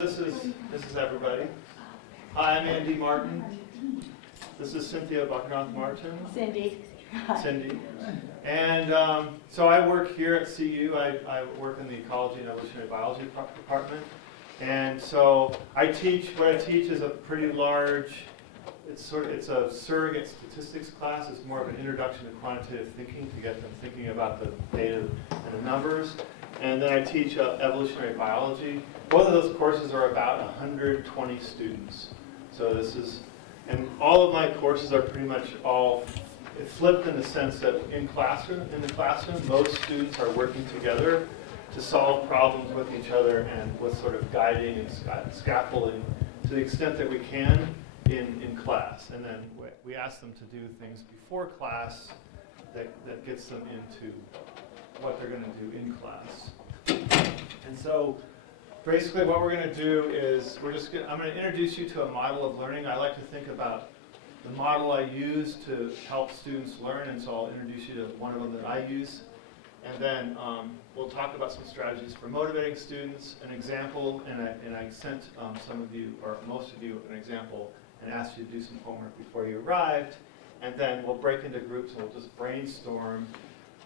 This is everybody. Hi, I'm Andy Martin. This is Cynthia Bucknoff Martin. Cindy. Cindy. And so I work here at CU. I work in the Ecology and Evolutionary Biology department. And so I teach, what I teach is a pretty large, it's a surrogate statistics class. It's more of an introduction to quantitative thinking to get them thinking about the data and the numbers. And then I teach evolutionary biology. Both of those courses are about 120 students. So this is, and all of my courses are pretty much all flipped in the sense that in the classroom, most students are working together to solve problems with each other and with sort of guiding and scaffolding to the extent that we can in class. And then we ask them to do things before class that gets them into what they're going to do in class. And so basically what we're going to do is I'm going to introduce you to a model of learning. I like to think about the model I use to help students learn, and so I'll introduce you to one of them that I use. And then we'll talk about some strategies for motivating students, an example, and I sent some of you, or most of you, an example and asked you to do some homework before you arrived. And then we'll break into groups and we'll just brainstorm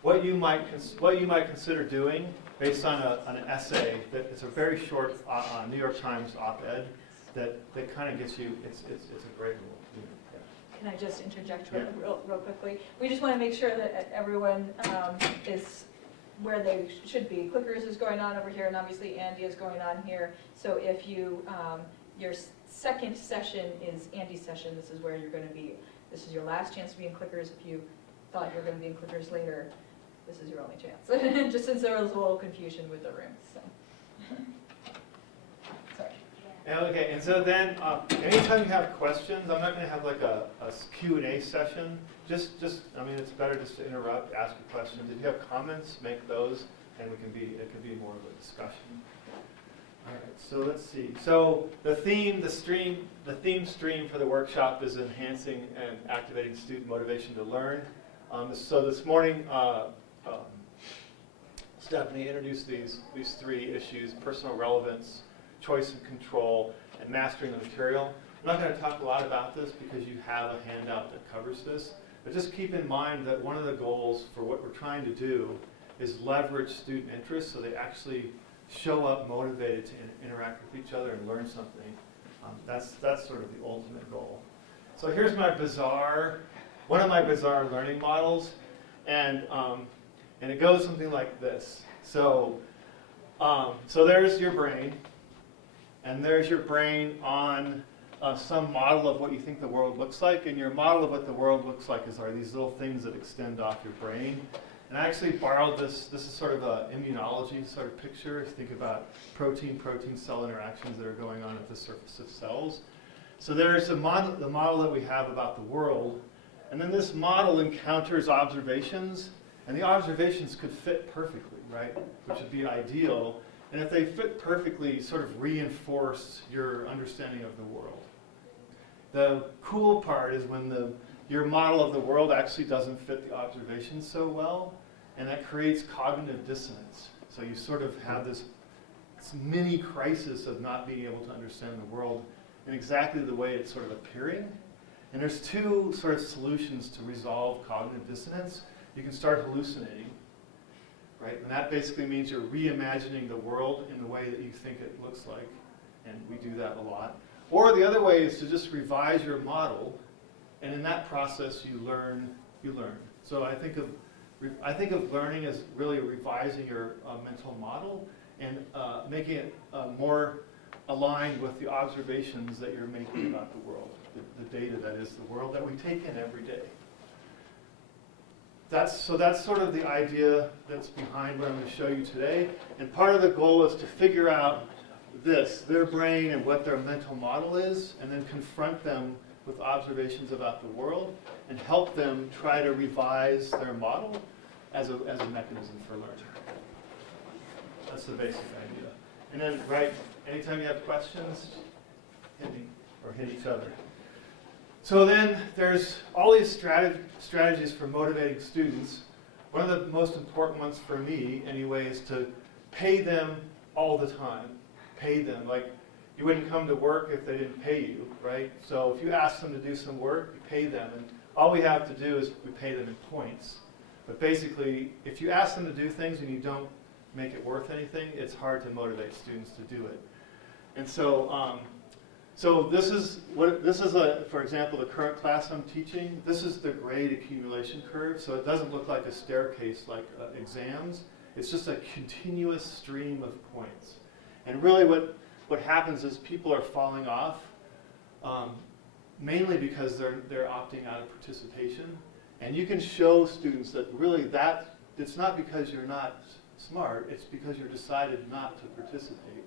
what you might consider doing based on an essay that it's a very short New York Times op-ed that kind of gets you. It's a great rule. Yeah. Can I just interject real quickly? We just want to make sure that everyone is where they should be. Clickers is going on over here, and obviously Andy is going on here. So if you your second session is Andy's session, this is where you're going to be. This is your last chance to be in Clickers. If you thought you were going to be in Clickers later, this is your only chance. Just since there was a little confusion with the rooms. So. Sorry. Okay, and so then anytime you have questions, I'm not going to have like a Q&A session. Just I mean, it's better just to interrupt, ask a question. If you have comments, make those, and it can be more of a discussion. All right, so let's see. So the theme stream for the workshop is enhancing and activating student motivation to learn. So this morning, Stephanie introduced these three issues: personal relevance, choice and control, and mastering the material. I'm not going to talk a lot about this because you have a handout that covers this, but just keep in mind that one of the goals for what we're trying to do is leverage student interest so they actually show up motivated to interact with each other and learn something. That's sort of the ultimate goal. So here's one of my bizarre learning models, and it goes something like this. So there's your brain, and there's your brain on some model of what you think the world looks like, and your model of what the world looks like are these little things that extend off your brain. And I actually borrowed this. This is sort of an immunology sort of picture. If you think about protein-protein cell interactions that are going on at the surface of cells. So there's the model that we have about the world, and then this model encounters observations, and the observations could fit perfectly, right? Which would be ideal. And if they fit perfectly, sort of reinforce your understanding of the world. The cool part is when your model of the world actually doesn't fit the observations so well, and that creates cognitive dissonance. So you sort of have this mini crisis of not being able to understand the world in exactly the way it's sort of appearing. And there's two sort of solutions to resolve cognitive dissonance. You can start hallucinating, right? And that basically means you're reimagining the world in the way that you think it looks like, and we do that a lot. Or the other way is to just revise your model, and in that process you learn. So I think of learning as really revising your mental model and making it more aligned with the observations that you're making about the world, the data that is the world that we take in every day. That's sort of the idea that's behind what I'm going to show you today. And part of the goal is to figure out their brain and what their mental model is, and then confront them with observations about the world and help them try to revise their model as a mechanism for learning. That's the basic idea. And then, anytime you have questions, hit me or hit each other. So then there's all these strategies for motivating students. One of the most important ones for me, anyway, is to pay them all the time. Pay them. Like, you wouldn't come to work if they didn't pay you, right? So if you ask them to do some work, you pay them, and all we have to do is we pay them in points. But basically, if you ask them to do things and you don't make it worth anything, it's hard to motivate students to do it. And so, so this is for example, the current class I'm teaching. This is the grade accumulation curve. So it doesn't look like a staircase like exams. It's just a continuous stream of points. And really, what happens is people are falling off, mainly because they're opting out of participation. And you can show students that really it's not because you're not smart, it's because you've decided not to participate,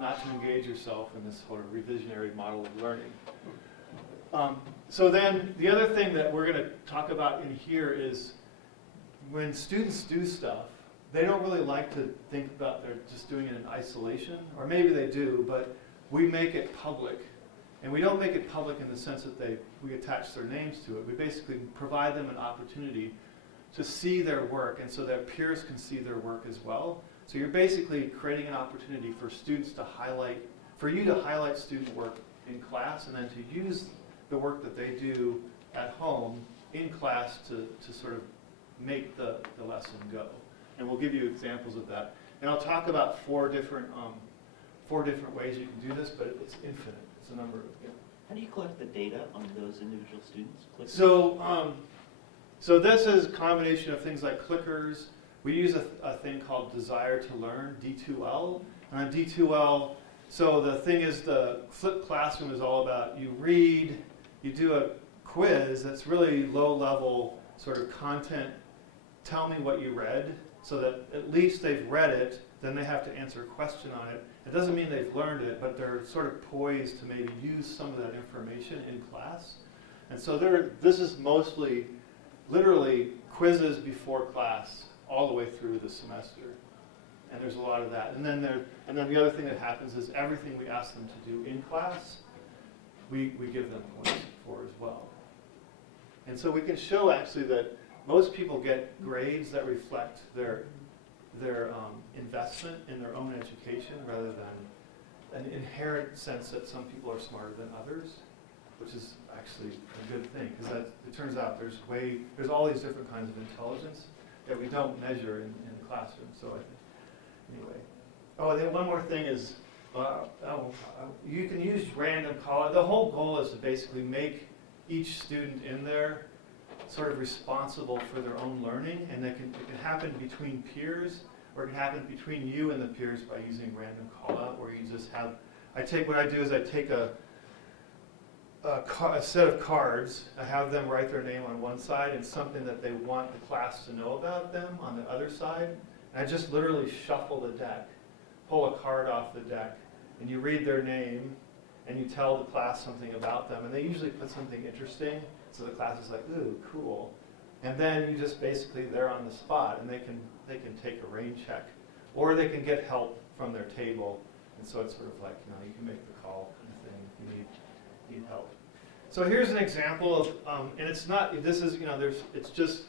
not to engage yourself in this sort of revisionary model of learning. So then the other thing that we're going to talk about in here is when students do stuff, they don't really like to think about they're just doing it in isolation, or maybe they do, but we make it public. And we don't make it public in the sense that we attach their names to it. We basically provide them an opportunity to see their work, and so their peers can see their work as well. So you're basically creating an opportunity for students to highlight, for you to highlight student work in class, and then to use the work that they do at home in class to sort of make the lesson go. And we'll give you examples of that. And I'll talk about four different ways you can do this, but it's infinite. It's a number of, yeah. How do you collect the data on those individual students? So this is a combination of things like clickers. We use a thing called Desire to Learn, D2L. And on D2L, so the thing is the flipped classroom is all about you read, you do a quiz that's really low-level sort of content. Tell me what you read, so that at least they've read it, then they have to answer a question on it. It doesn't mean they've learned it, but they're sort of poised to maybe use some of that information in class. And so this is mostly, literally, quizzes before class all the way through the semester. And there's a lot of that. And then the other thing that happens is everything we ask them to do in class, we give them points for as well. And so we can show actually that most people get grades that reflect their investment in their own education rather than an inherent sense that some people are smarter than others, which is actually a good thing, because it turns out there's all these different kinds of intelligence that we don't measure in the classroom. So I think, anyway. Oh, and then one more thing is, you can use random call. The whole goal is to basically make each student in there sort of responsible for their own learning, and it can happen between peers, or it can happen between you and the peers by using random call out, where you just have, what I do is I take a set of cards, I have them write their name on one side and something that they want the class to know about them on the other side, and I just literally shuffle the deck, pull a card off the deck, and you read their name, and you tell the class something about them, and they usually put something interesting, so the class is like, ooh, cool. And then you just basically, they're on the spot, and they can take a rain check, or they can get help from their table, and so it's sort of like, you can make the call kind of thing if you need help. So here's an example of, and it's not, this is, it's just,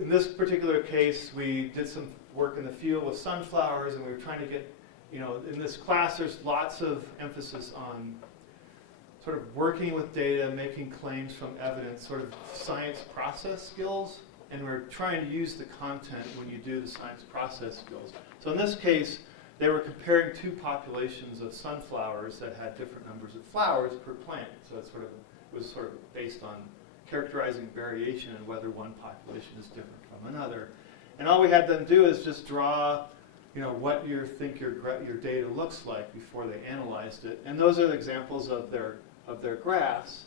in this particular case, we did some work in the field with sunflowers, and we were trying to get, in this class, there's lots of emphasis on sort of working with data, making claims from evidence, sort of science process skills, and we're trying to use the content when you do the science process skills. So in this case, they were comparing two populations of sunflowers that had different numbers of flowers per plant. So it was sort of based on characterizing variation and whether one population is different from another. And all we had them do is just draw what you think your data looks like before they analyzed it. And those are the examples of their graphs.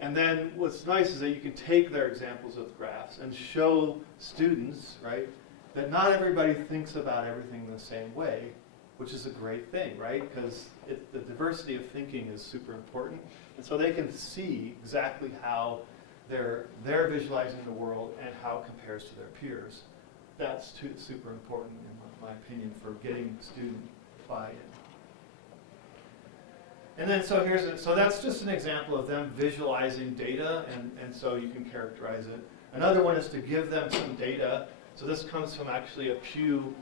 And then what's nice is that you can take their examples of graphs and show students, right, that not everybody thinks about everything the same way, which is a great thing, right? Because the diversity of thinking is super important. And so they can see exactly how they're visualizing the world and how it compares to their peers. That's super important, in my opinion, for getting student buy-in. And then so that's just an example of them visualizing data, and so you can characterize it. Another one is to give them some data. So this comes from actually a Pew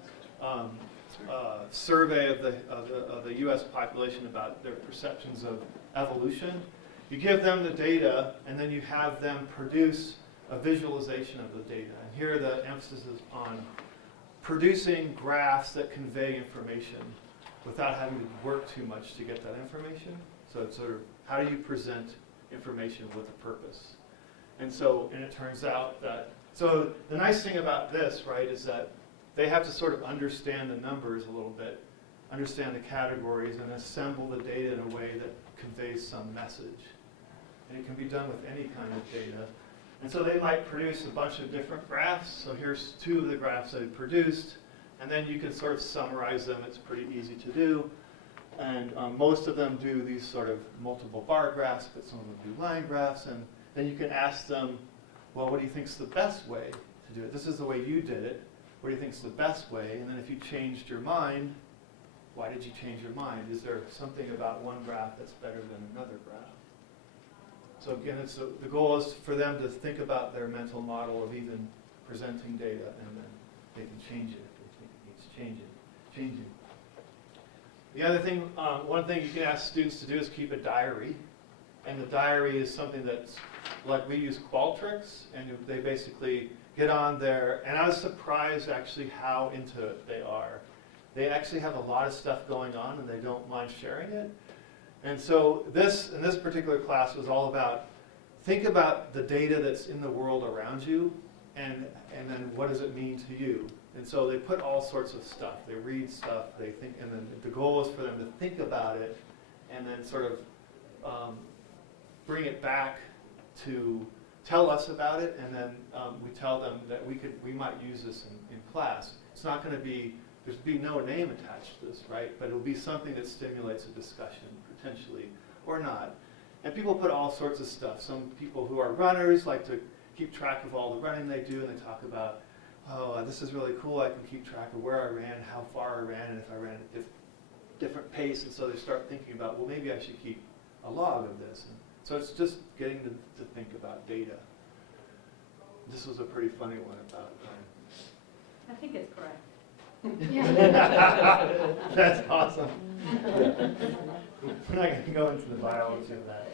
survey of the U.S. population about their perceptions of evolution. You give them the data, and then you have them produce a visualization of the data. And here the emphasis is on producing graphs that convey information without having to work too much to get that information. So it's sort of, how do you present information with a purpose? And it turns out that, so the nice thing about this, right, is that they have to sort of understand the numbers a little bit, understand the categories, and assemble the data in a way that conveys some message. And it can be done with any kind of data. And so they might produce a bunch of different graphs. So here's 2 of the graphs they produced. And then you can sort of summarize them. It's pretty easy to do. And most of them do these sort of multiple bar graphs, but some of them do line graphs. And then you can ask them, well, what do you think is the best way to do it? This is the way you did it. What do you think is the best way? And then if you changed your mind, why did you change your mind? Is there something about one graph that's better than another graph? So again, the goal is for them to think about their mental model of even presenting data, and then they can change it if they think it needs changing. The other thing, one thing you can ask students to do is keep a diary. And the diary is something that's, like we use Qualtrics, and they basically get on there. And I was surprised actually how into it they are. They actually have a lot of stuff going on, and they don't mind sharing it. And so this, in this particular class, was all about, think about the data that's in the world around you, and then what does it mean to you? And so they put all sorts of stuff. They read stuff, they think, and then the goal is for them to think about it, and then sort of bring it back to tell us about it, and then we tell them that we might use this in class. It's not going to be, there's be no name attached to this, right? But it'll be something that stimulates a discussion, potentially, or not. And people put all sorts of stuff. Some people who are runners like to keep track of all the running they do, and they talk about, oh, this is really cool, I can keep track of where I ran, how far I ran, and if I ran at a different pace. And so they start thinking about, well, maybe I should keep a log of this. And so it's just getting them to think about data. This was a pretty funny one about I think it's correct. That's awesome. We're not going to go into the biology of that.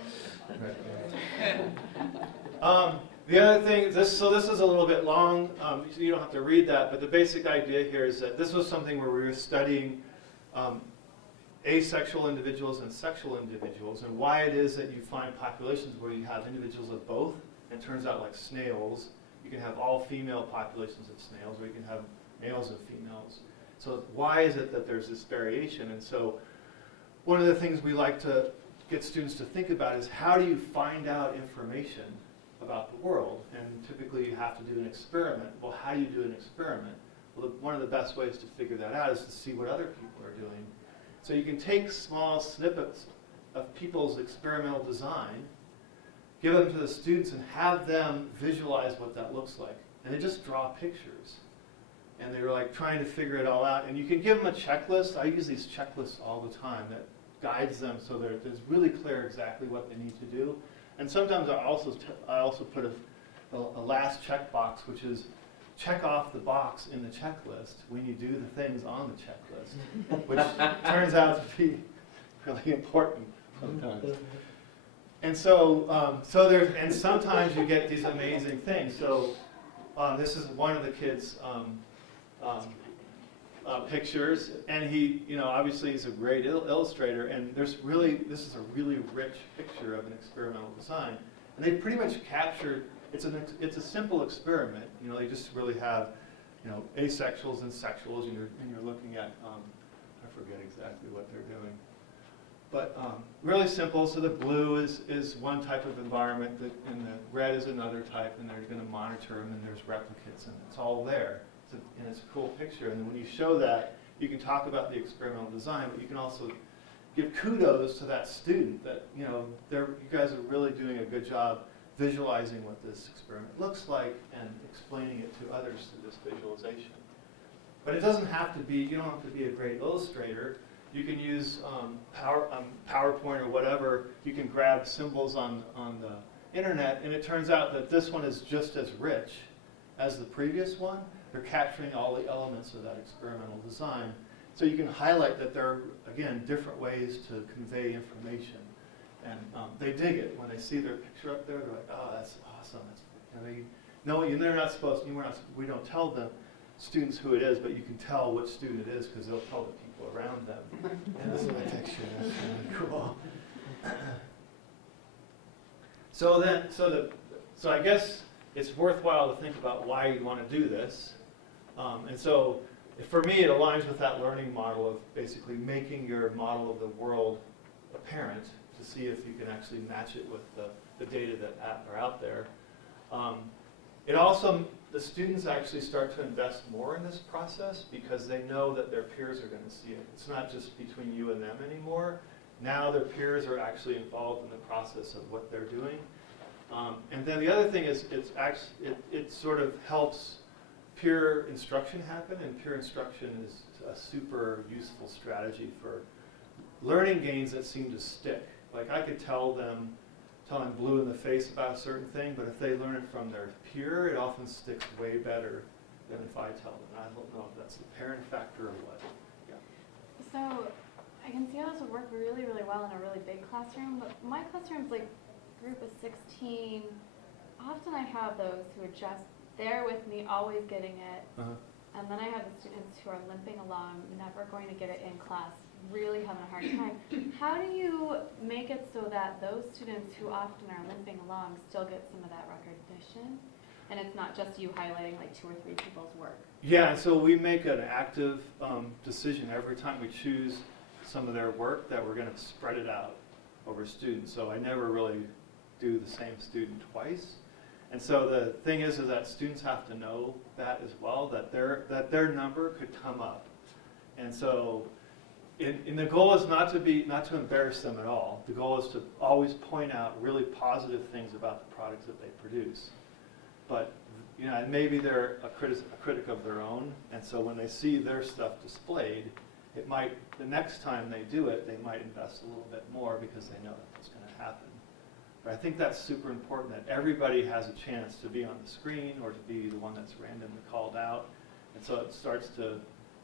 The other thing, this is a little bit long, so you don't have to read that, but the basic idea here is that this was something where we were studying asexual individuals and sexual individuals, and why it is that you find populations where you have individuals of both. And it turns out, like snails, you can have all female populations of snails, or you can have males and females. So why is it that there's this variation? And so one of the things we like to get students to think about is, how do you find out information about the world? And typically you have to do an experiment. Well, how do you do an experiment? Well, one of the best ways to figure that out is to see what other people are doing. So you can take small snippets of people's experimental design, give them to the students, and have them visualize what that looks like. And they just draw pictures. And they're like trying to figure it all out. And you can give them a checklist. I use these checklists all the time that guides them so that it's really clear exactly what they need to do. And sometimes I also put a last checkbox, which is check off the box in the checklist when you do the things on the checklist, which turns out to be really important sometimes. And so, and sometimes you get these amazing things. So this is one of the kids' pictures, and he, obviously he's a great illustrator, and this is a really rich picture of an experimental design. And they pretty much captured, it's a simple experiment. They just really have, asexuals and sexuals, and you're looking at, I forget exactly what they're doing. But really simple. So the blue is one type of environment, and the red is another type, and they're going to monitor them, and there's replicates, and it's all there. And it's a cool picture. And then when you show that, you can talk about the experimental design, but you can also give kudos to that student that, you guys are really doing a good job visualizing what this experiment looks like and explaining it to others through this visualization. But it doesn't have to be, you don't have to be a great illustrator. You can use PowerPoint or whatever. You can grab symbols on the internet, and it turns out that this one is just as rich as the previous one. They're capturing all the elements of that experimental design. so you can highlight that there are, again, different ways to convey information. And they dig it. When they see their picture up there, they're like, oh, that's awesome. That's, they're not supposed to, we don't tell the students who it is, but you can tell which student it is because they'll tell the people around them. And this is my picture. That's really cool. So I guess it's worthwhile to think about why you want to do this. And so for me, it aligns with that learning model of basically making your model of the world apparent to see if you can actually match it with the data that are out there. It also, the students actually start to invest more in this process because they know that their peers are going to see it. It's not just between you and them anymore. Now their peers are actually involved in the process of what they're doing. And then the other thing is it sort of helps peer instruction happen, and peer instruction is a super useful strategy for learning gains that seem to stick. Like I could tell them blue in the face about a certain thing, but if they learn it from their peer, it often sticks way better than if I tell them. I don't know if that's the parent factor or what. Yeah. So I can see how this would work really, really well in a really big classroom, but my classroom's like a group of 16. Often I have those who are just there with me, always getting it. And then I have the students who are limping along, never going to get it in class, really having a hard time. How do you make it so that those students who often are limping along still get some of that recognition? And it's not just you highlighting like 2 or 3 people's work. Yeah, so we make an active decision every time we choose some of their work that we're going to spread it out over students. So I never really do the same student twice. And so the thing is that students have to know that as well, that their number could come up. And so and the goal is not to embarrass them at all. The goal is to always point out really positive things about the products that they produce. But and maybe they're a critic of their own, and so when they see their stuff displayed, it might, the next time they do it, they might invest a little bit more because they know that's going to happen. But I think that's super important, that everybody has a chance to be on the screen or to be the one that's randomly called out. And so it starts to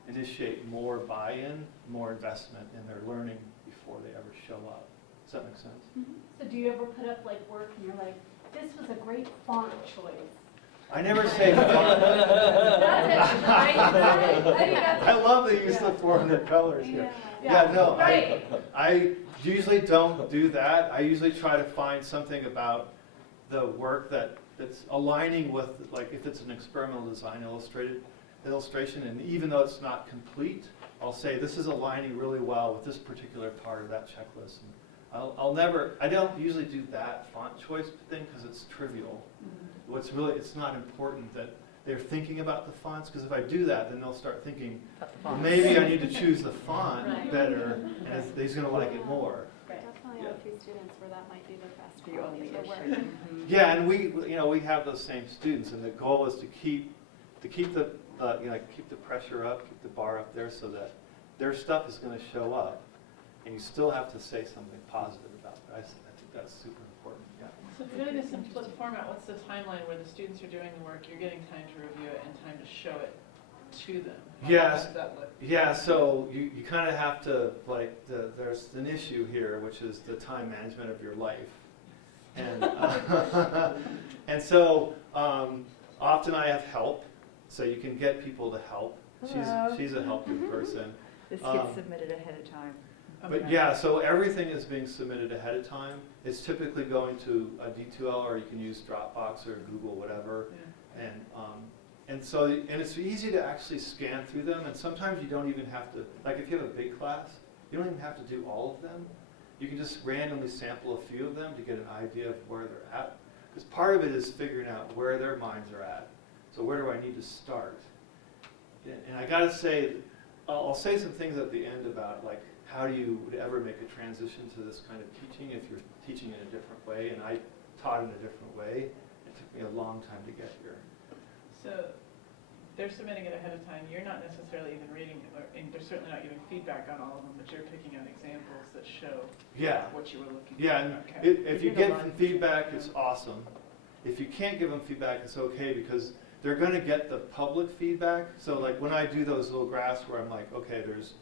initiate more buy-in, more investment in their learning before they ever show up. Does that make sense? Mm-hmm. So do you ever put up like work and you're like, this was a great font choice? I never say font. That's it, right? I mean, that's I love the use of 400 colors here. Yeah, no, right. I usually don't do that. I usually try to find something about the work that's aligning with, like if it's an experimental design illustration, and even though it's not complete, I'll say this is aligning really well with this particular part of that checklist. And I don't usually do that font choice thing because it's trivial. It's not important that they're thinking about the fonts, because if I do that, then they'll start thinking, well, maybe I need to choose the font better, and he's going to like it more. Definitely have a few students where that might be their best The only quality for issue. work. Yeah, and we have those same students, and the goal is to keep the pressure up, keep the bar up there, so that their stuff is going to show up, and you still have to say something positive about it. I think that's super important. Yeah. So if you're doing a simplest format, what's the timeline where the students are doing the work, you're getting time to review it and time to show it to them? Yes. How does that look? Yeah, so you kind of have to, there's an issue here, which is the time management of your life. And, and so often I have help, so you can get people to help. Hello. She's a helpful person. This gets submitted ahead of time. But yeah, so everything is being submitted ahead of time. It's typically going to a D2L, or you can use Dropbox or Google, whatever. Yeah. And it's easy to actually scan through them, and sometimes you don't even have to, like if you have a big class, you don't even have to do all of them. You can just randomly sample a few of them to get an idea of where they're at. Because part of it is figuring out where their minds are at. So where do I need to start? And I gotta say, I'll say some things at the end about like how do you ever make a transition to this kind of teaching if you're teaching in a different way, and I taught in a different way. It took me a long time to get here. So they're submitting it ahead of time. You're not necessarily even reading it, and they're certainly not giving feedback on all of them, but you're picking out examples that show what you were looking for. Yeah, and Okay. if you give them feedback, it's awesome. If you can't give them feedback, it's okay, because they're going to get the public feedback. So like when I do those little graphs where I'm like, okay, there's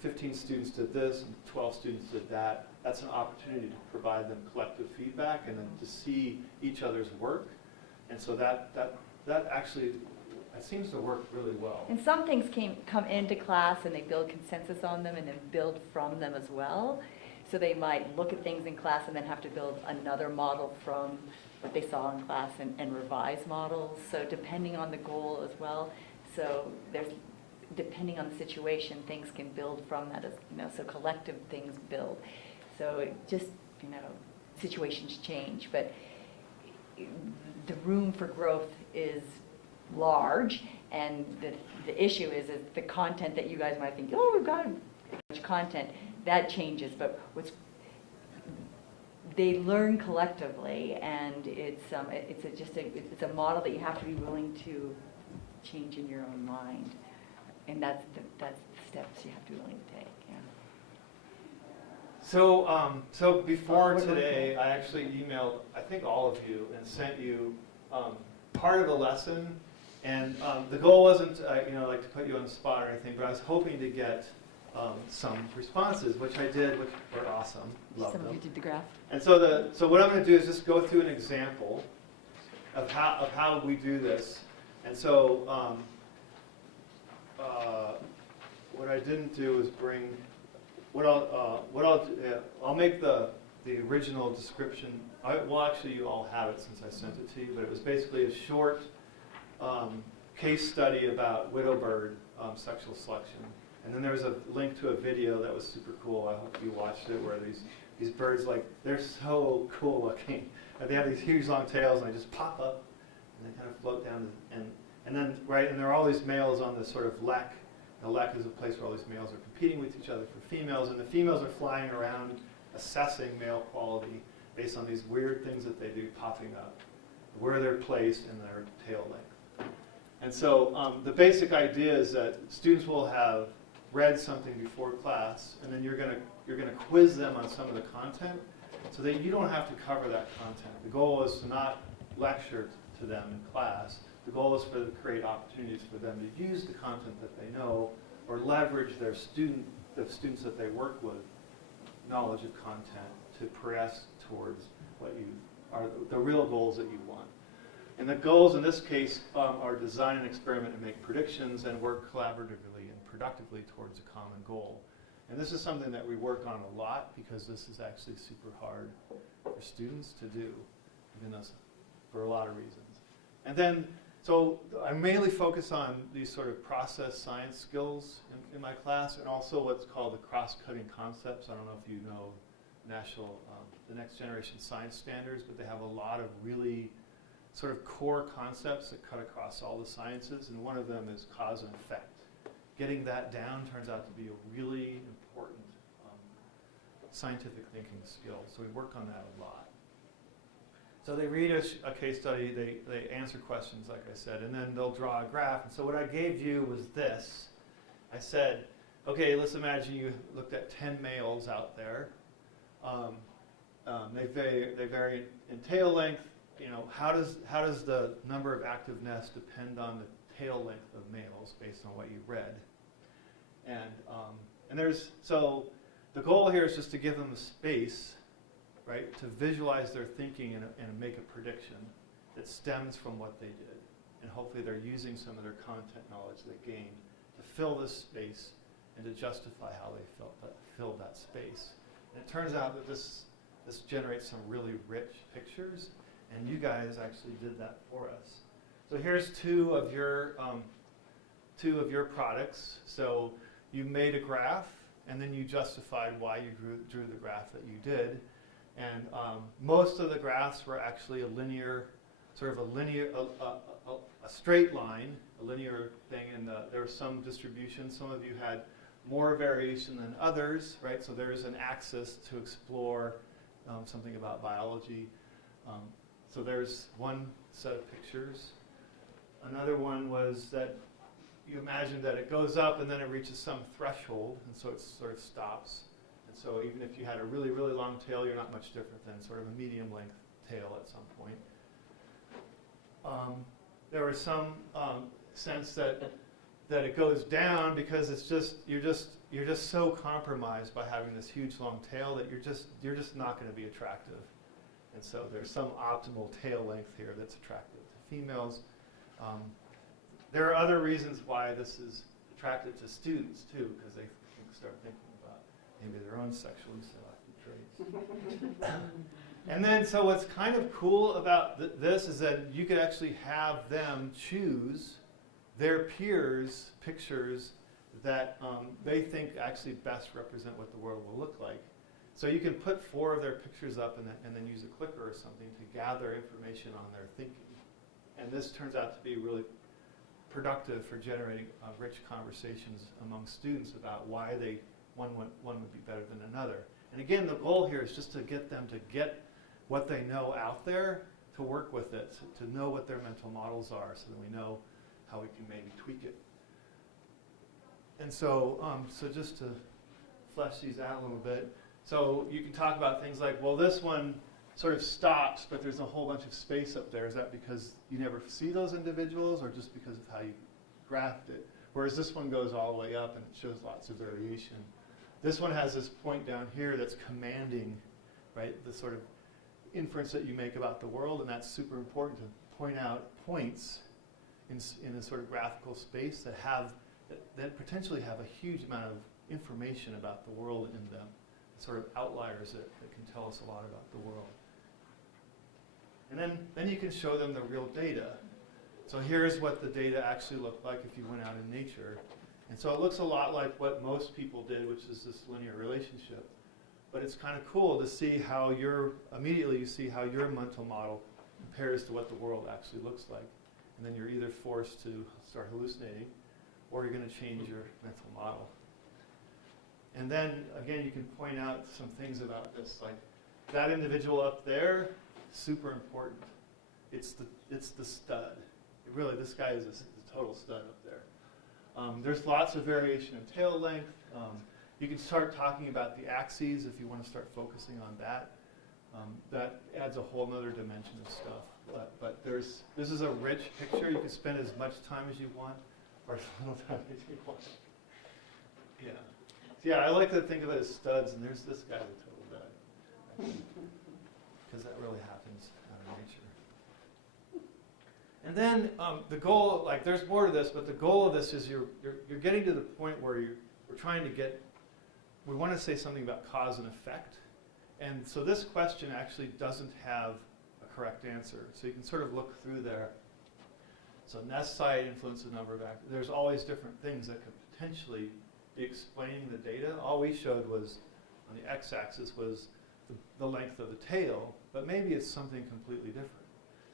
15 students did this and 12 students did that. That's an opportunity to provide them collective feedback and then to see each other's work. And so that actually, it seems to work really well. And some things come into class and they build consensus on them and then build from them as well. So they might look at things in class and then have to build another model from what they saw in class and revise models. So depending on the goal as well. So there's, depending on the situation, things can build from that, as, you know, so collective things build. So it just, you know, situations change, but the room for growth is large, and the issue is the content that you guys might think, oh, we've got much content, that changes, but they learn collectively, and it's a model that you have to be willing to change in your own mind, and that's the steps you have to be willing to take. Yeah. So before today, I actually emailed, I think all of you, and sent you part of the lesson. And the goal wasn't, like to put you on the spot or anything, but I was hoping to get some responses, which I did, which were awesome. Loved Some of them. you did the graph. And so what I'm going to do is just go through an example of how we do this. And so what I didn't do is bring. I'll make the original description. Well, actually, you all have it since I sent it to you. But it was basically a short case study about widowbird sexual selection. And then there was a link to a video that was super cool. I hope you watched it, where these birds, like, they're so cool looking. And they have these huge long tails, and they just pop up, and they kind of float down. And then, right, and there are all these males on this sort of lek. The lek is a place where all these males are competing with each other for females, and the females are flying around assessing male quality based on these weird things that they do popping up, where they're placed and their tail length. And so the basic idea is that students will have read something before class, and then you're going to quiz them on some of the content, so that you don't have to cover that content. The goal is to not lecture to them in class. The goal is to create opportunities for them to use the content that they know, or leverage the students that they work with, knowledge of content to progress towards what you are the real goals that you want. And the goals in this case are design and experiment and make predictions and work collaboratively and productively towards a common goal. And this is something that we work on a lot because this is actually super hard for students to do, even though for a lot of reasons. And then, so I mainly focus on these sort of process science skills in my class, and also what's called the cross-cutting concepts. I don't know if you know the Next Generation Science Standards, but they have a lot of really sort of core concepts that cut across all the sciences, and one of them is cause and effect. Getting that down turns out to be a really important scientific thinking skill, so we work on that a lot. So they read a case study, they answer questions, like I said, and then they'll draw a graph. And so what I gave you was this. I said, okay, let's imagine you looked at 10 males out there. They vary in tail length. You know, how does the number of active nests depend on the tail length of males based on what you read? And so the goal here is just to give them the space, right, to visualize their thinking and make a prediction that stems from what they did. And hopefully they're using some of their content knowledge they gained to fill this space and to justify how they filled that space. And it turns out that this generates some really rich pictures, and you guys actually did that for us. So here's two of your products. So you made a graph, and then you justified why you drew the graph that you did. And most of the graphs were actually a straight line, a linear thing, and there was some distribution. Some of you had more variation than others, right? So there's an axis to explore something about biology. So there's one set of pictures. Another one was that you imagine that it goes up and then it reaches some threshold, and so it sort of stops. So even if you had a really, really long tail, you're not much different than sort of a medium-length tail at some point. There was some sense that that it goes down because it's just you're just so compromised by having this huge long tail that you're just not going to be attractive. And so there's some optimal tail length here that's attractive to females. There are other reasons why this is attractive to students too, because they start thinking about maybe their own sexually selected traits. And then, so what's kind of cool about this is that you could actually have them choose their peers' pictures that they think actually best represent what the world will look like. So you can put 4 of their pictures up and then use a clicker or something to gather information on their thinking. And this turns out to be really productive for generating rich conversations among students about why one would be better than another. And again, the goal here is just to get them to get what they know out there, to work with it, to know what their mental models are, so that we know how we can maybe tweak it. And so, so just to flesh these out a little bit, so you can talk about things like, well, this one sort of stops, but there's a whole bunch of space up there. Is that because you never see those individuals, or just because of how you graphed it? Whereas this one goes all the way up and it shows lots of variation. This one has this point down here that's commanding, right, the sort of inference that you make about the world, and that's super important to point out points in a sort of graphical space that potentially have a huge amount of information about the world in them, sort of outliers that can tell us a lot about the world. And then you can show them the real data. So here's what the data actually looked like if you went out in nature. And so it looks a lot like what most people did, which is this linear relationship. But it's kind of cool to see how immediately you see how your mental model compares to what the world actually looks like. And then you're either forced to start hallucinating, or you're going to change your mental model. And then, again, you can point out some things about this, like that individual up there, super important. It's the stud. This guy is a total stud up there. There's lots of variation in tail length. You can start talking about the axes if you want to start focusing on that. That adds a whole other dimension of stuff. But this is a rich picture. You can spend as much time as you want, or as little time as you want. Yeah. So yeah, I like to think of it as studs, and there's this guy's a total dud. Because that really happens out of nature. And then the goal, like there's more to this, but the goal of this is you're getting to the point where we're trying to get, we want to say something about cause and effect. And so this question actually doesn't have a correct answer. So you can sort of look through there. So nest site influences the number of actors. There's always different things that could potentially be explaining the data. All we showed was, on the x-axis, was the length of the tail, but maybe it's something completely different.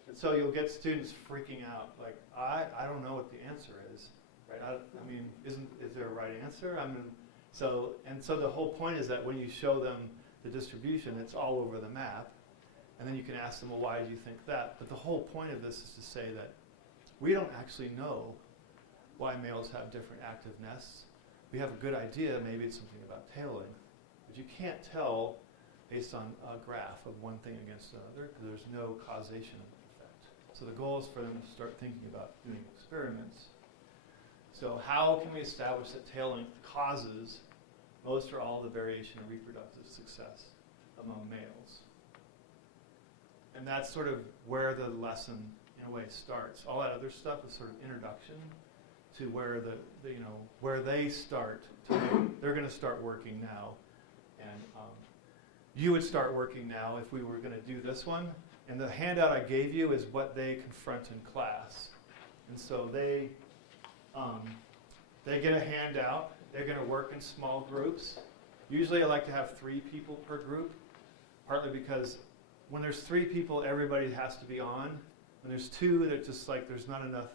And so you'll get students freaking out, like, I don't know what the answer is, right? I mean, is there a right answer? So the whole point is that when you show them the distribution, it's all over the map, and then you can ask them, well, why do you think that? But the whole point of this is to say that we don't actually know why males have different active nests. We have a good idea, maybe it's something about tail length, but you can't tell based on a graph of one thing against another, because there's no causation effect. So the goal is for them to start thinking about doing experiments. So how can we establish that tail length causes most or all the variation in reproductive success among males? And that's sort of where the lesson, in a way, starts. All that other stuff is sort of introduction to where where they start. They're going to start working now, and you would start working now if we were going to do this one. And the handout I gave you is what they confront in class. And so they get a handout. They're going to work in small groups. Usually I like to have 3 people per group, partly because when there's 3 people, everybody has to be on. When there's 2, that just like there's not enough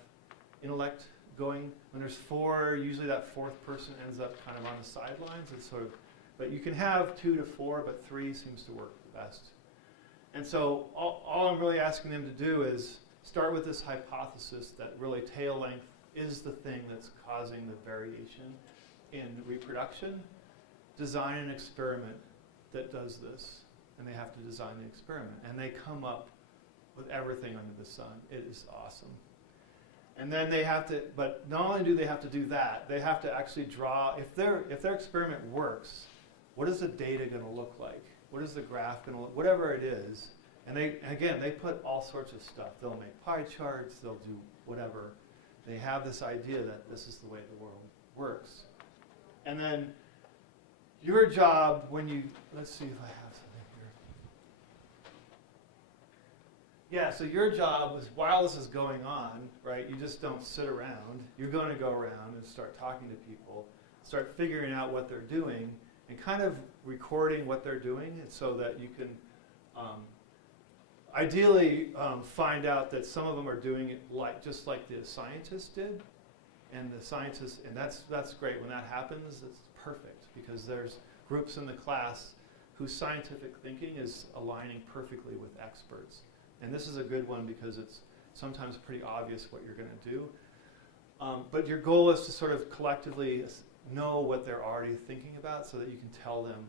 intellect going. When there's 4, usually that 4th person ends up kind of on the sidelines. It's sort of, but you can have 2 to 4, but 3 seems to work the best. And so all I'm really asking them to do is start with this hypothesis that really tail length is the thing that's causing the variation in reproduction. Design an experiment that does this. And they have to design the experiment. And they come up with everything under the sun. It is awesome. And then they have to, but not only do they have to do that, they have to actually draw, if their experiment works, what is the data going to look like? What is the graph going to look, whatever it is. And they put all sorts of stuff. They'll make pie charts, they'll do whatever. They have this idea that this is the way the world works. And then your job when you, let's see if I have something here. Yeah, so your job is, while this is going on, right, you just don't sit around. You're going to go around and start talking to people, start figuring out what they're doing, and kind of recording what they're doing, and so that you can ideally find out that some of them are doing it just like the scientists did, and the scientists, and that's great. When that happens, it's perfect, because there's groups in the class whose scientific thinking is aligning perfectly with experts. And this is a good one because it's sometimes pretty obvious what you're going to do. But your goal is to sort of collectively know what they're already thinking about, so that you can tell them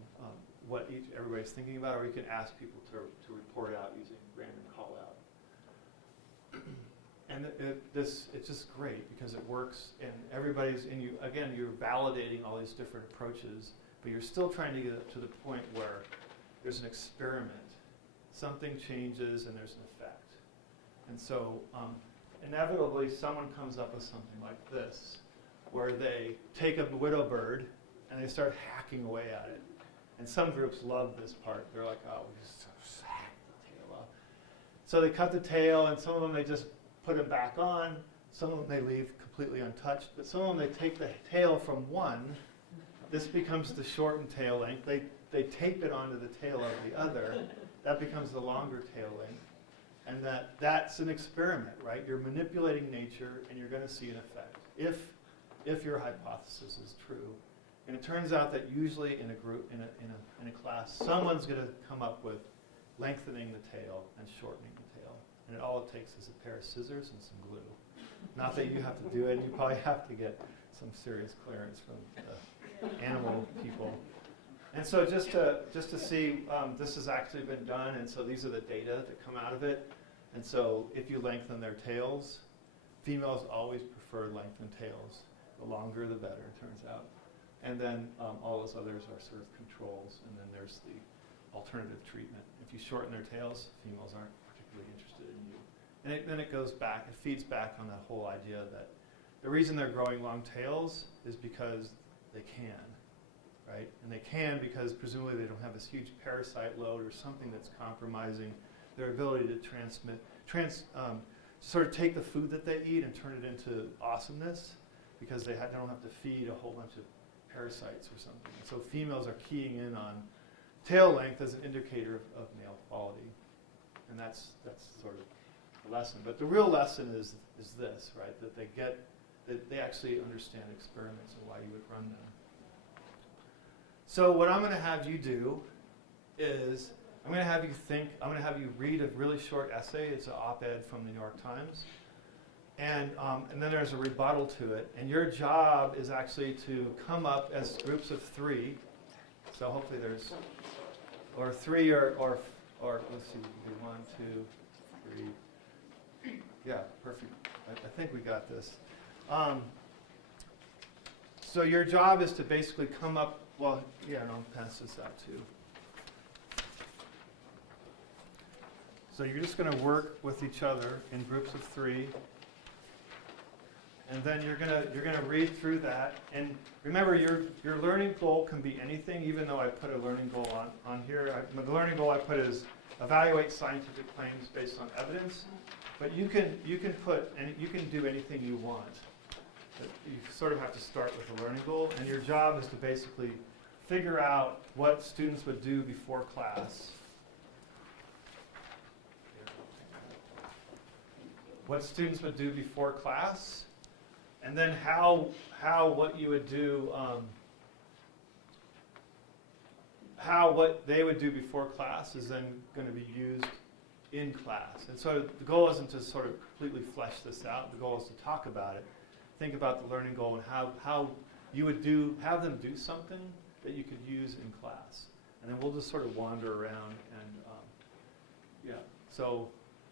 what everybody's thinking about, or you can ask people to report out using random call out. And it's just great because it works, and everybody's, and you, again, you're validating all these different approaches, but you're still trying to get it to the point where there's an experiment. Something changes and there's an effect. And so inevitably someone comes up with something like this, where they take a widow bird and they start hacking away at it. And some groups love this part. They're like, oh, we just hack the tail off. So they cut the tail, and some of them they just put it back on. Some of them they leave completely untouched. But some of them they take the tail from one. This becomes the shortened tail length. They tape it onto the tail of the other. That becomes the longer tail length. And that's an experiment, right? You're manipulating nature, and you're going to see an effect if your hypothesis is true. And it turns out that usually in a group, in a class, someone's going to come up with lengthening the tail and shortening the tail. And all it takes is a pair of scissors and some glue. Not that you have to do it. You probably have to get some serious clearance from the animal people. And so just to see, this has actually been done, and so these are the data that come out of it. And so if you lengthen their tails, females always prefer lengthened tails. The longer the better, it turns out. And then all those others are sort of controls, and then there's the alternative treatment. If you shorten their tails, females aren't particularly interested in you. And then it goes back, it feeds back on that whole idea that the reason they're growing long tails is because they can, right? And they can because presumably they don't have this huge parasite load or something that's compromising their ability to sort of take the food that they eat and turn it into awesomeness, because they don't have to feed a whole bunch of parasites or something. So females are keying in on tail length as an indicator of male quality. And that's sort of the lesson. But the real lesson is this, right? That they actually understand experiments and why you would run them. So what I'm going to have you do is I'm going to have you read a really short essay. It's an op-ed from the New York Times. And then there's a rebuttal to it. And your job is actually to come up as groups of three. So hopefully there's, or three, or let's see, we can do 1, 2, 3. Yeah, perfect. I think we got this. So your job is to basically come up, well, yeah, and I'll pass this out too. So you're just going to work with each other in groups of 3. And then you're gonna read through that. And remember, your learning goal can be anything, even though I put a learning goal on here. The learning goal I put is evaluate scientific claims based on evidence. But you can do anything you want. But you sort of have to start with a learning goal. And your job is to basically figure out what students would do before class. What students would do before class. And then what you would do, what they would do before class is then going to be used in class. And so the goal isn't to sort of completely flesh this out. The goal is to talk about it, think about the learning goal, and how you would have them do something that you could use in class. And then we'll just sort of wander around and, yeah. So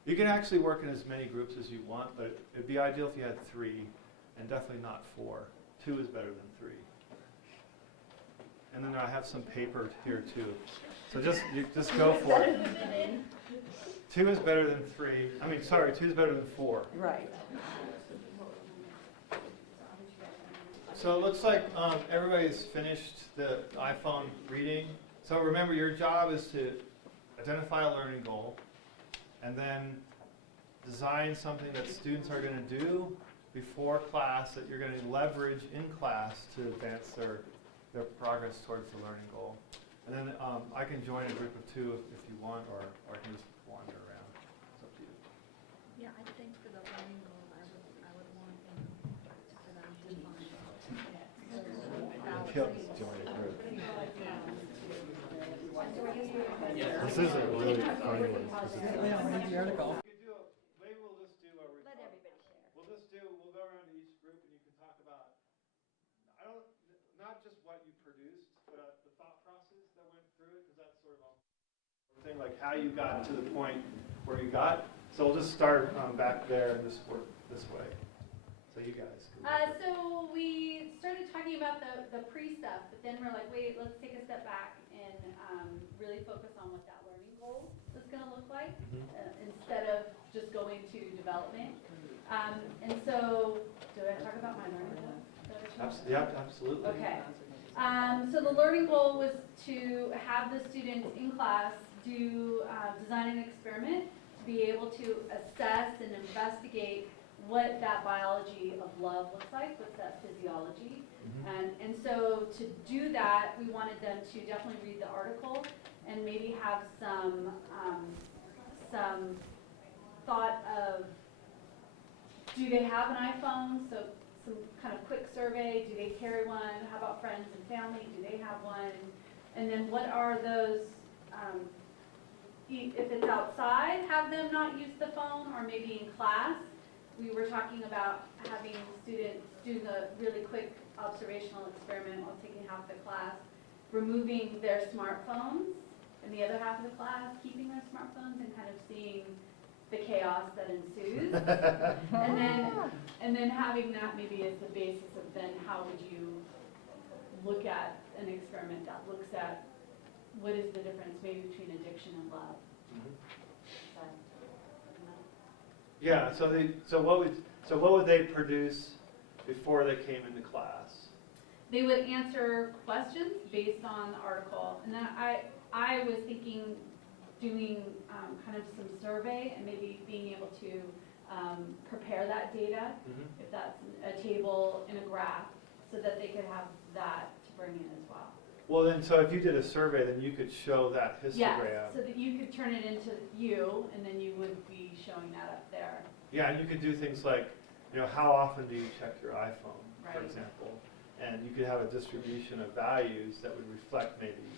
You can actually work in as many groups as you want, but it'd be ideal if you had 3, and definitely not 4. 2 is better than 3. And then I have some paper here too. So just go for it. 2 is better than 3. I mean, sorry, 2 is better than 4. Right. So it looks like everybody's finished the iPhone reading. So remember, your job is to identify a learning goal and then design something that students are going to do before class that you're going to leverage in class to advance their progress towards the learning goal. And then I can join a group of 2 if you want, or I can just wander around. It's up to you. Yeah, I think for the learning goal, I would want them for them to find. He'll join a group. This is a really funny one. Maybe we'll just do a Let everybody share. We'll go around to each group and you can talk about, not just what you produced, but the thought process that went through it, because that's sort of a thing, like how you got to the point where you got. So we'll just start back there and just work this way. So you guys. So we started talking about the pre-stuff, but then we're like, wait, let's take a step back and really focus on what that learning goal is going to look like instead of just going to development. And so, do I talk about my learning goal? Yeah, absolutely. Okay. So the learning goal was to have the students in class do design an experiment to be able to assess and investigate what that biology of love looks like, what's that physiology. And so to do that, we wanted them to definitely read the article and maybe have some thought of, do they have an iPhone? So some kind of quick survey, do they carry one? How about friends and family, do they have one? And then what are those, if it's outside, have them not use the phone, or maybe in class. We were talking about having students do the really quick observational experiment while taking half the class, removing their smartphones, and the other half of the class keeping their smartphones, and kind of seeing the chaos that ensues. and then having that maybe as the basis of then how would you look at an experiment that looks at what is the difference maybe between addiction and love. Yeah. So what would they produce before they came into class? They would answer questions based on the article, and then I was thinking doing kind of some survey and maybe being able to prepare that data, if that's a table in a graph, so that they could have that to bring in as well. Well, then, so if you did a survey, then you could show that histogram. Yes, so that you could turn it into you, and then you would be showing that up there. Yeah, and you could do things like, how often do you check your iPhone, for Right. example? And you could have a distribution of values that would reflect maybe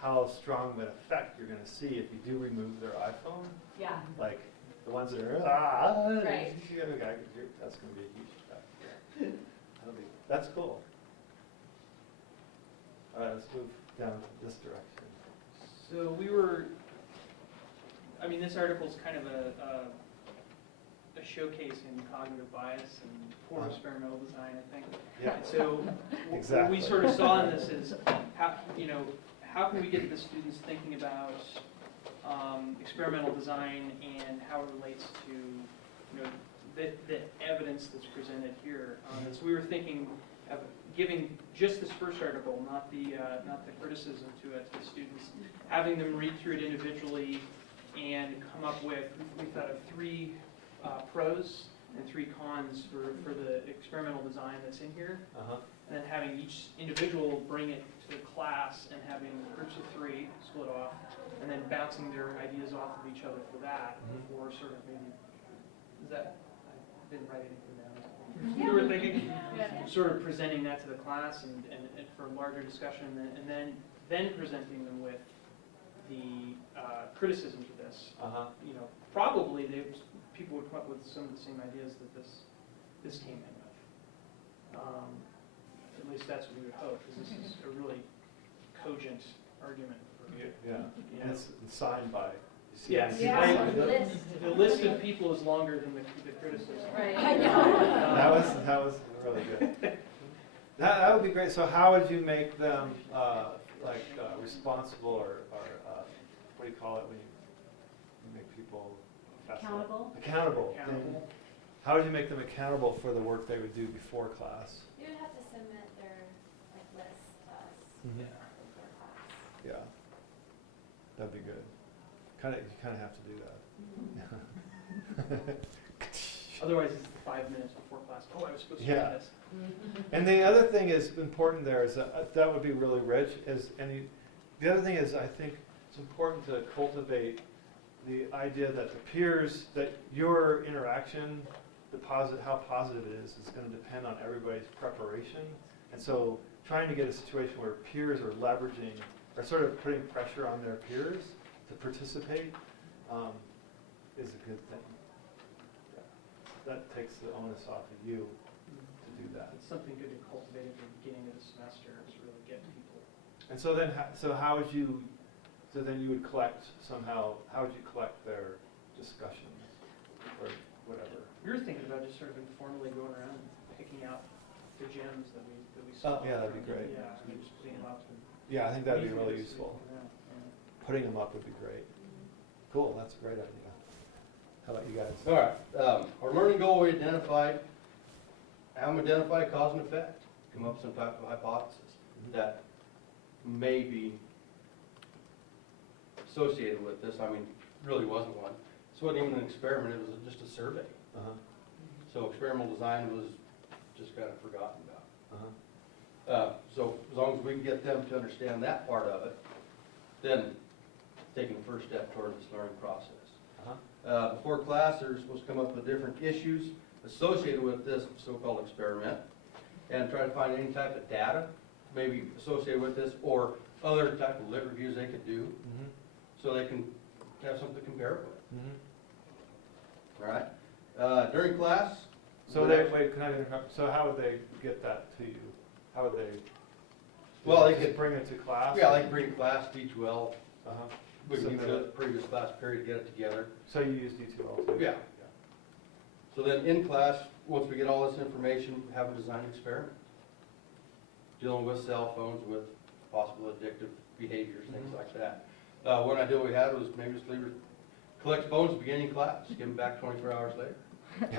how strong of an effect you're going to see if you do remove their iPhone. Yeah. Like the ones that are, Right. that's going to be a huge effect. That's cool. All right, let's move down this direction. So this article's kind of a showcase in cognitive bias and poor experimental design, I think. Yeah. And so Exactly. what we sort of saw in this is how can we get the students thinking about experimental design and how it relates to the evidence that's presented here. And so we were thinking of giving just this first article, not the criticism to it, to the students, having them read through it individually and come up with, we thought of 3 pros and 3 cons for the experimental design that's in here, and then having each individual bring it to the class and having groups of 3 split off, and then bouncing their ideas off of each other for that, before sort of maybe, I didn't write anything down. We were thinking, sort of presenting that to the class and for a larger discussion, and then presenting them with the criticism to this. Probably people would come up with some of the same ideas that this came in with. At least that's what we would hope, because this is a really cogent argument. Yeah, and it's signed by Yes, Yeah. the list of people is longer than the criticism. Right. I know. That was really good. That would be great. So how would you make them responsible or what do you call it when you make people Accountable? Accountable. Accountable. How would you make them accountable for the work they would do before class? You would have to submit their list to us Mhm. before class. Yeah, that'd be good. You kind of have to do that. Otherwise, it's 5 minutes before class. Oh, I was supposed to do Yeah. this. And the other thing is important there is that would be really rich. The other thing is I think it's important to cultivate the idea that the peers, that your interaction, how positive it is going to depend on everybody's preparation. And so trying to get a situation where peers are leveraging, or sort of putting pressure on their peers to participate is a good thing. Yeah. That takes the onus off of you to do that. It's something good to cultivate at the beginning of the semester, is really get people. And so then, how would you? So then you would collect somehow. How would you collect their discussions or whatever? We were thinking about just sort of informally going around and picking out the gems that we saw. Oh, yeah, that'd be great. Yeah, and just putting them up. And Yeah, I think that'd be really reading it, useful. yeah. Putting them up would be great. Cool, that's a great idea. How about you guys? All right, our learning goal we identified, have them identify cause and effect, come up with some type of hypothesis that may be associated with this. I mean, really wasn't one. This wasn't even an experiment, it was just a survey. Uh-huh. So experimental design was just kind of forgotten about. Uh-huh. So as long as we can get them to understand that part of it, then taking the first step toward this learning process. Uh-huh. Before class, they're supposed to come up with different issues associated with this so-called experiment and try to find any type of data maybe associated with this or other type of lit reviews they could do Mm-hmm. so they can have something to compare it with. Mm-hmm. All right? During class, So wait, can I interrupt? So how would they get that to you? How would they? Well, they just could- bring it to class. yeah, they can bring class, teach well. Uh-huh. We can use Submit the it. previous class period to get it together. So you use D2L too? Yeah. So then in class, once we get all this information, have a design experiment. Dealing with cell phones, with possible addictive behaviors, things Mhm. like that. One idea we had was maybe just leave it, collect phones beginning of class, give them back 24 hours later.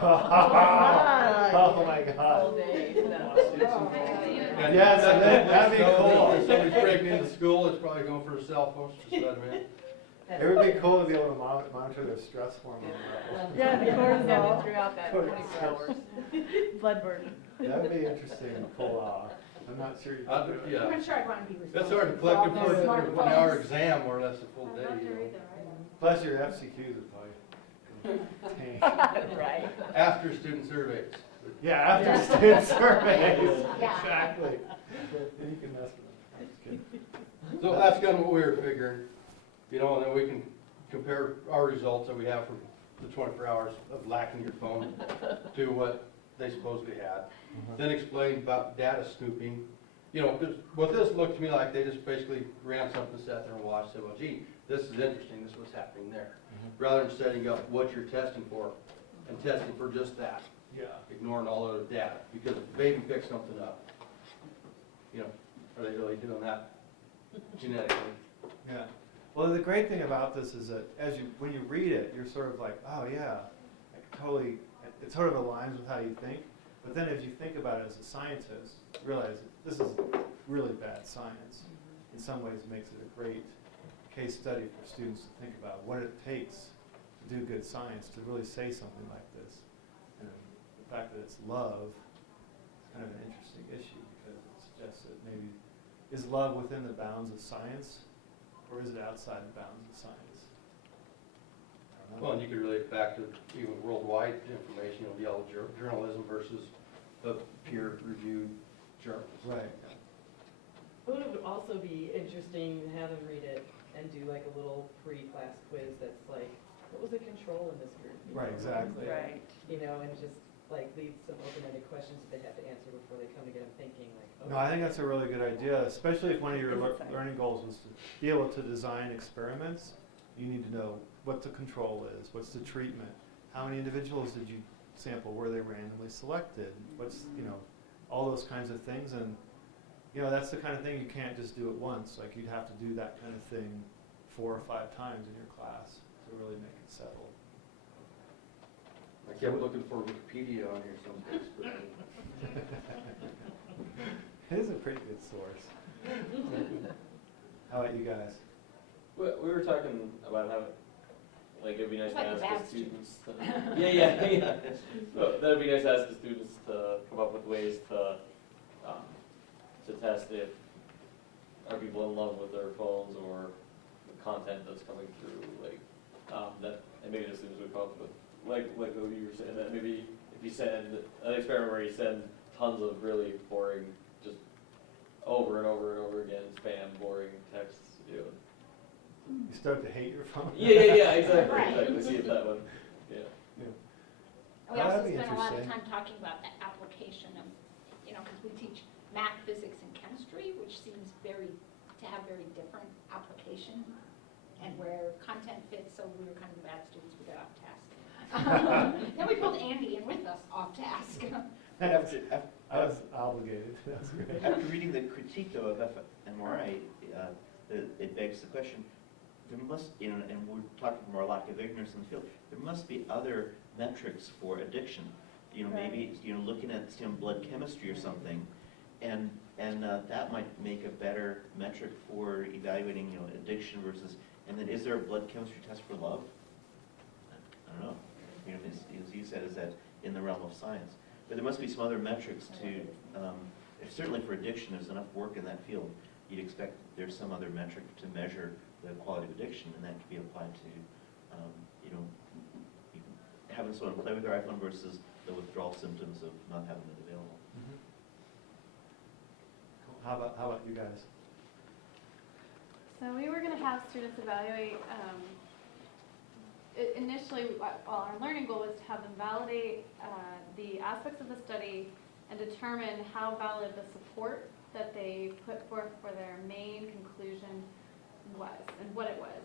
Oh my All God. day. And Yeah, that'd be cool. If somebody's breaking into school, it's probably going for a cell phone, so just let them in. It would be cool to be able to monitor their stress hormone level. Yeah, the cortisol, Throughout that Cortisol. 24 hours. blood burden. That'd be interesting to pull off. I'm not sure you can do it. Yeah. I'm sure I want to be That's responsible. hard to collect it for All a those 1-hour smartphones. exam, more or less a full I'd day. love to you know. read them, right? Plus your FCQs would probably tank. Right. After student surveys. Yeah, after student surveys. Yeah. Exactly. Then you can mess with them. That's good. So that's kind of what we were figuring, you know, and then we can compare our results that we have from the 24 hours of lacking your phone to what they supposedly had. Then explain about data snooping. You know, 'cause what this looked to me like, they just basically ran something, sat there and watched, said, well, gee, this is interesting, this is what's happening there. Rather than setting up what you're testing for and testing for just that, Yeah. ignoring all other data. Because if the baby picks something up, you know, are they really doing that genetically? Yeah. Well, the great thing about this is that when you read it, you're sort of like, oh yeah, it sort of aligns with how you think. But then as you think about it as a scientist, realize that this is really bad science. In some ways, it makes it a great case study for students to think about what it takes to do good science, to really say something like this. And the fact that it's love is kind of an interesting issue because it suggests that maybe is love within the bounds of science or is it outside the bounds of science? I don't know. Well, and you could relate it back to even worldwide information, you know, yellow journalism versus the peer-reviewed journals. Right. It would also be interesting to have them read it and do like a little pre-class quiz that's like, what was the control in this group? You Right, know, exactly. Right. You know, and just like leave some open-ended questions that they have to answer before they come to get them thinking like, oh. No, I think that's a really good idea, especially if one of your Is it science? learning goals was to be able to design experiments. you need to know what the control is, what's the treatment, how many individuals did you sample, were they randomly selected, what's, you know, all those kinds of things. And, you know, that's the kind of thing you can't just do it once. Like, you'd have to do that kind of thing 4 or 5 times in your class to really make it settle. I kept looking for Wikipedia on here someplace, but It is a pretty good source. How about you guys? We were talking about how, like, it'd be nice to Like ask bad the students to, yeah. So that'd be nice to ask the students to come up with ways to test if, are people in love with their phones or the content that's coming through, like, that, and maybe the students would come up with, like what you were saying, that maybe if you send an experiment where you send tons of really boring, just over and over and over again, spam, boring texts, you know. You start to hate your phone? Yeah, exactly, Right. exactly, see if that one, yeah. We That'd also be spend a lot of interesting. time talking about the application of, you know, because we teach math, physics, and chemistry, which seems to have very different application, and where content fits, so we were kind of the bad students, we got off task. Then we pulled Andy in with us off task. I was obligated, that's great. After reading the critique though of fMRI, it begs the question, there must, you know, and we're talking from our lack of ignorance in the field, there must be other metrics for addiction. You know, maybe, you know, looking at, you know, blood chemistry or something, and that might make a better metric for evaluating, you know, addiction versus, and then is there a blood chemistry test for love? I don't know. You know, as you said, is that in the realm of science? But there must be some other metrics to, certainly for addiction, there's enough work in that field. You'd expect there's some other metric to measure the quality of addiction, and that could be applied to, you know, having someone play with their iPhone versus the withdrawal symptoms of not having it available. Mhm. Cool. How about you guys? So we were going to have students evaluate, initially, our learning goal was to have them validate the aspects of the study and determine how valid the support that they put forth for their main conclusion was and what it was.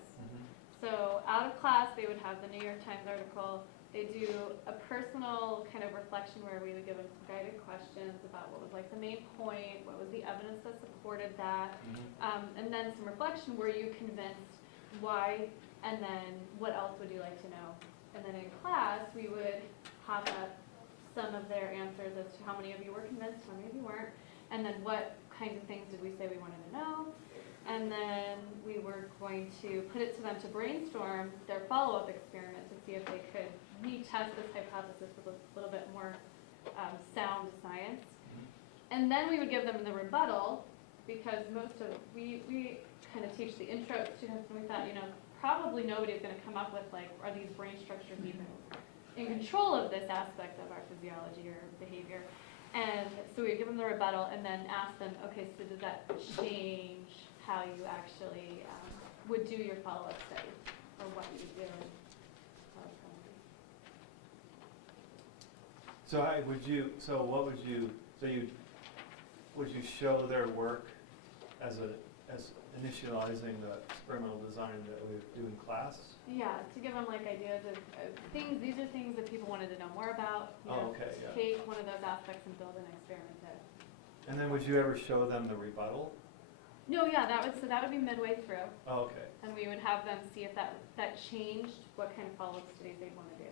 So out of class, they would have the New York Times article. They do a personal kind of reflection where we would give them some guided questions about what was like the main point, what was the evidence that supported that, and then some reflection where you convinced why, and then what else would you like to know. And then in class, we would have up some of their answers as to how many of you were convinced, how many of you weren't, and then what kinds of things did we say we wanted to know. And then we were going to put it to them to brainstorm their follow-up experiment to see if they could retest this hypothesis with a little bit more sound science. And then we would give them the rebuttal, because we kind of teach the intro to students, and we thought, you know, probably nobody's going to come up with, like, are these brain structures even in control of this aspect of our physiology or behavior? And so we would give them the rebuttal and then ask them, okay, so does that change how you actually would do your follow-up study, or what you would do? Would you show their work as initializing the experimental design that we do in class? Yeah, to give them like ideas of things. These are things that people wanted to know more about. You know, okay, yeah. Take one of those aspects and build an experiment there. And then would you ever show them the rebuttal? No, yeah, that would be midway through, Oh, okay. and we would have them see if that changed what kind of follow-up studies they'd want to do.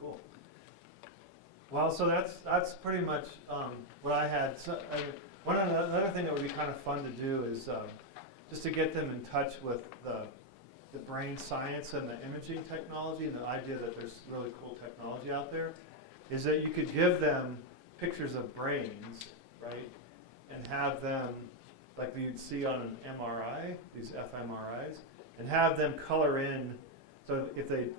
Cool. Well, so that's pretty much what I had. So, another thing that would be kind of fun to do is just to get them in touch with the brain science and the imaging technology, and the idea that there's really cool technology out there, is that you could give them pictures of brains, right, and have them, like you'd see on an MRI, these fMRIs, and have them color in. So if they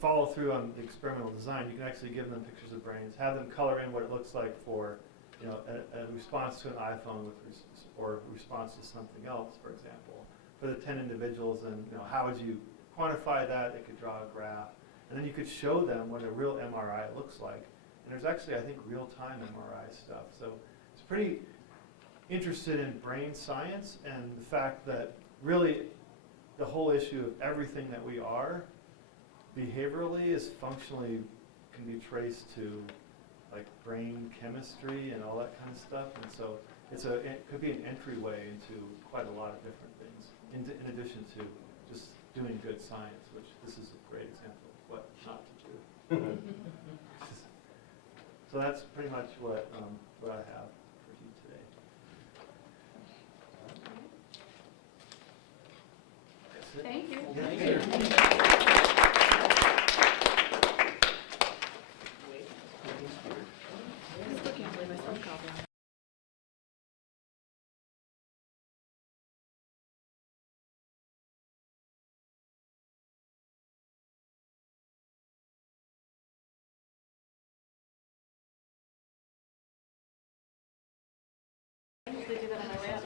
follow through on the experimental design, you can actually give them pictures of brains, have them color in what it looks like for, you know, a response to an iPhone or a response to something else, for example, for the 10 individuals, and, you know, how would you quantify that? They could draw a graph, and then you could show them what a real MRI looks like. And there's actually, I think, real-time MRI stuff. So it's pretty interested in brain science and the fact that really, the whole issue of everything that we are behaviorally is functionally, can be traced to like brain chemistry and all that kind of stuff. And so it could be an entryway into quite a lot of different things, in addition to just doing good science, which this is a great example of what not to do. So that's pretty much what I have for you today. That's it. Thank you. Yeah, Thank sure. I still can't believe I spelled copy on